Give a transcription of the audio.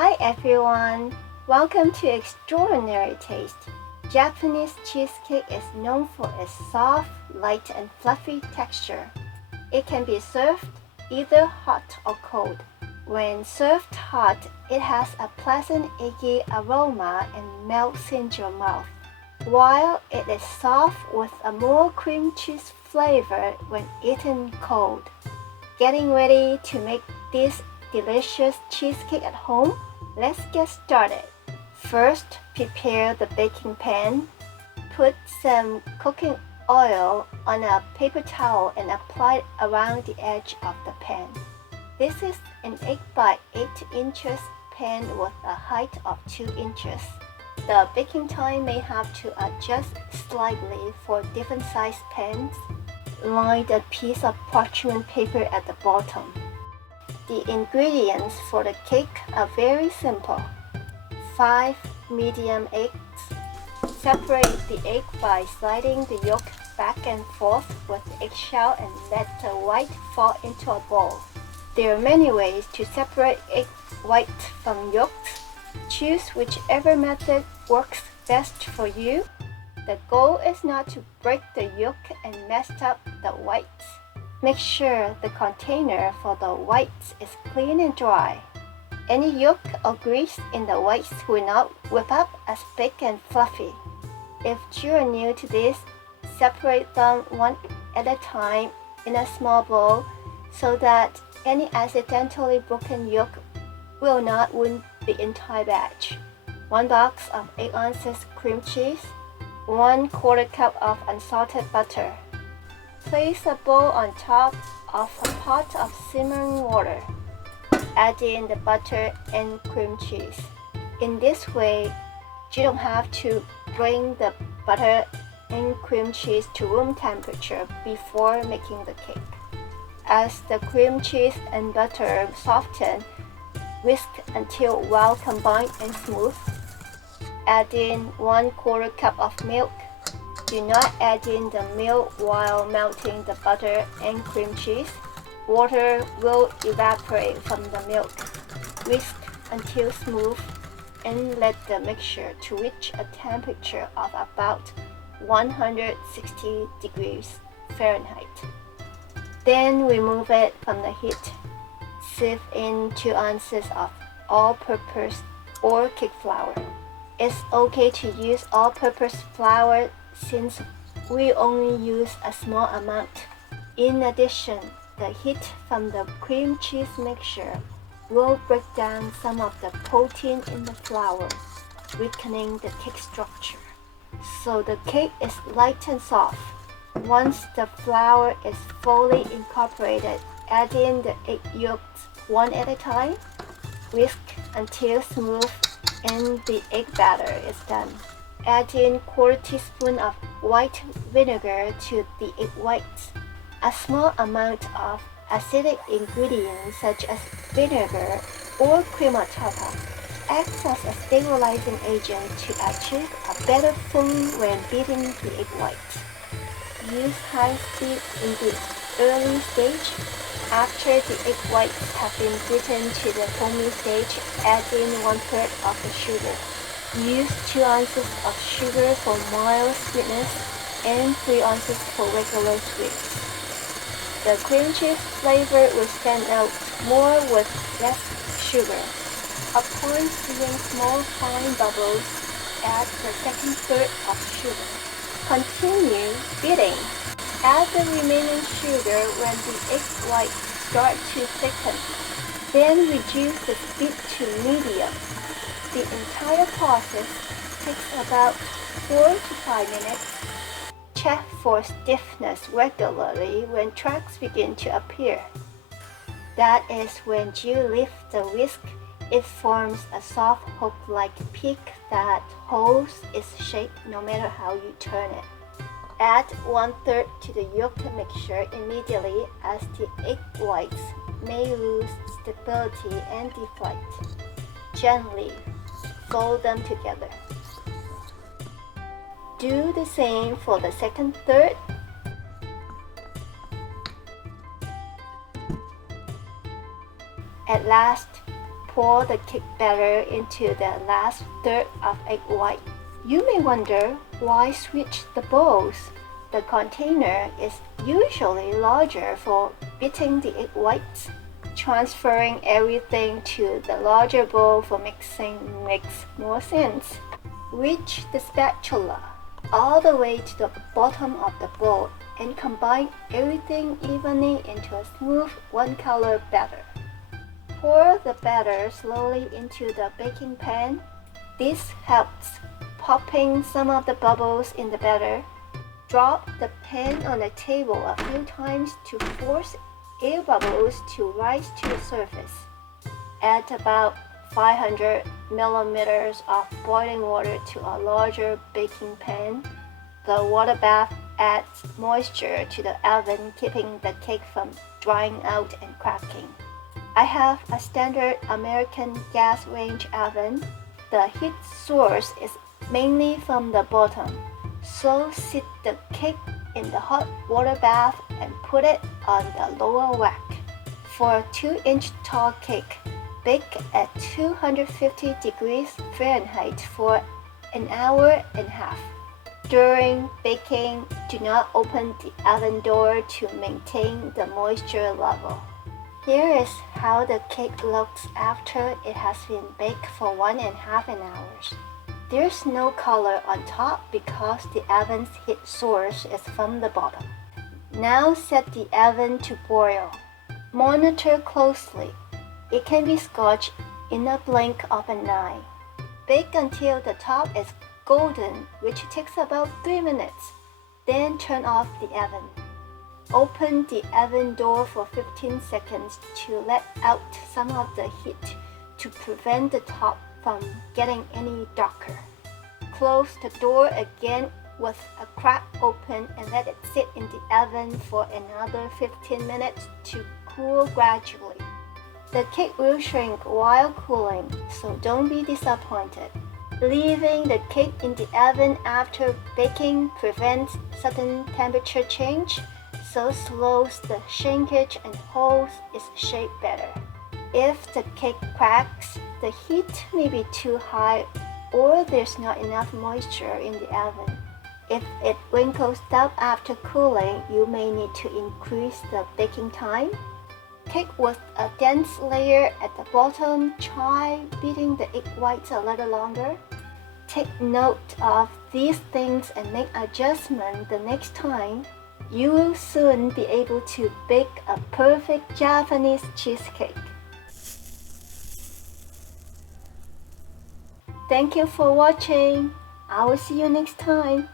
Hi everyone! Welcome to Extraordinary Taste. Japanese cheesecake is known for its soft, light, and fluffy texture. It can be served either hot or cold. When served hot, it has a pleasant eggy aroma and melts in your mouth, while it is soft with a more cream cheese flavor when eaten cold. Getting ready to make this delicious cheesecake at home? Let's get started. First, prepare the baking pan. Put some cooking oil on a paper towel and apply it around the edge of the pan. This is an 8 by 8 inches pan with a height of 2 inches. The baking time may have to adjust slightly for different size pans. Line a piece of parchment paper at the bottom. The ingredients for the cake are very simple. 5 medium eggs. Separate the egg by sliding the yolk back and forth with the eggshell and let the white fall into a bowl. There are many ways to separate egg white from yolks. Choose whichever method works best for you. The goal is not to break the yolk and mess up the whites. Make sure the container for the whites is clean and dry. Any yolk or grease in the whites will not whip up as thick and fluffy. If you are new to this, separate them one at a time in a small bowl so that any accidentally broken yolk will not ruin the entire batch. 1 box of 8 ounces cream cheese. 1/4 cup of unsalted butter. Place a bowl on top of a pot of simmering water. Add in the butter and cream cheese. In this way, you don't have to bring the butter and cream cheese to room temperature before making the cake. As the cream cheese and butter soften, whisk until well combined and smooth. Add in 1/4 cup of milk. Do not add in the milk while melting the butter and cream cheese. Water will evaporate from the milk. Whisk until smooth and let the mixture to reach a temperature of about 160 degrees Fahrenheit. Then remove it from the heat. Sieve in 2 ounces of all-purpose or cake flour. It's okay to use all-purpose flour since we only use a small amount. In addition, the heat from the cream cheese mixture will break down some of the protein in the flour, weakening the cake structure. So the cake is light and soft. Once the flour is fully incorporated, add in the egg yolks one at a time. Whisk until smooth and the egg batter is done. Add in 1/4 teaspoon of white vinegar to the egg whites. A small amount of acidic ingredients such as vinegar or crema tata acts as a stabilizing agent to achieve a better foam when beating the egg whites. Use high speed in the early stage. After the egg whites have been beaten to the foamy stage, add in 1/3 of the sugar. Use 2 ounces of sugar for mild sweetness and 3 ounces for regular sweet. The cream cheese flavor will stand out more with less sugar. Upon seeing small fine bubbles, add the second third of sugar. Continue beating. Add the remaining sugar when the egg whites start to thicken. Then reduce the speed to medium. The entire process takes about 4 to 5 minutes. Check for stiffness regularly when tracks begin to appear. That is when you lift the whisk, it forms a soft hook-like peak that holds its shape no matter how you turn it. Add 1/3 to the yolk mixture immediately as the egg whites may lose stability and deflate. Gently fold them together. Do the same for the second third. At last, pour the cake batter into the last third of egg white. You may wonder why switch the bowls. The container is usually larger for beating the egg whites. Transferring everything to the larger bowl for mixing makes more sense. Reach the spatula all the way to the bottom of the bowl and combine everything evenly into a smooth one-color batter. Pour the batter slowly into the baking pan. This helps popping some of the bubbles in the batter. Drop the pan on the table a few times to force air bubbles to rise to the surface. Add about 500 milliliters of boiling water to a larger baking pan. The water bath adds moisture to the oven, keeping the cake from drying out and cracking. I have a standard American gas range oven. The heat source is mainly from the bottom, so sit the cake in the hot water bath and put it on the lower rack. For a 2-inch tall cake, bake at 250 degrees Fahrenheit for an hour and a half. During baking, do not open the oven door to maintain the moisture level. Here is how the cake looks after it has been baked for 1.5 hours. There's no color on top because the oven's heat source is from the bottom. Now set the oven to boil. Monitor closely. It can be scorched in a blink of an eye. Bake until the top is golden, which takes about 3 minutes. Then turn off the oven. Open the oven door for 15 seconds to let out some of the heat to prevent the top from getting any darker. Close the door again with a crack open and let it sit in the oven for another 15 minutes to cool gradually. The cake will shrink while cooling, so don't be disappointed. Leaving the cake in the oven after baking prevents sudden temperature change, so slows the shrinkage and holds its shape better. If the cake cracks, the heat may be too high or there's not enough moisture in the oven. If it wrinkles up after cooling, you may need to increase the baking time. Cake with a dense layer at the bottom, try beating the egg whites a little longer. Take note of these things and make adjustments the next time. You will soon be able to bake a perfect Japanese cheesecake. Thank you for watching. I will see you next time.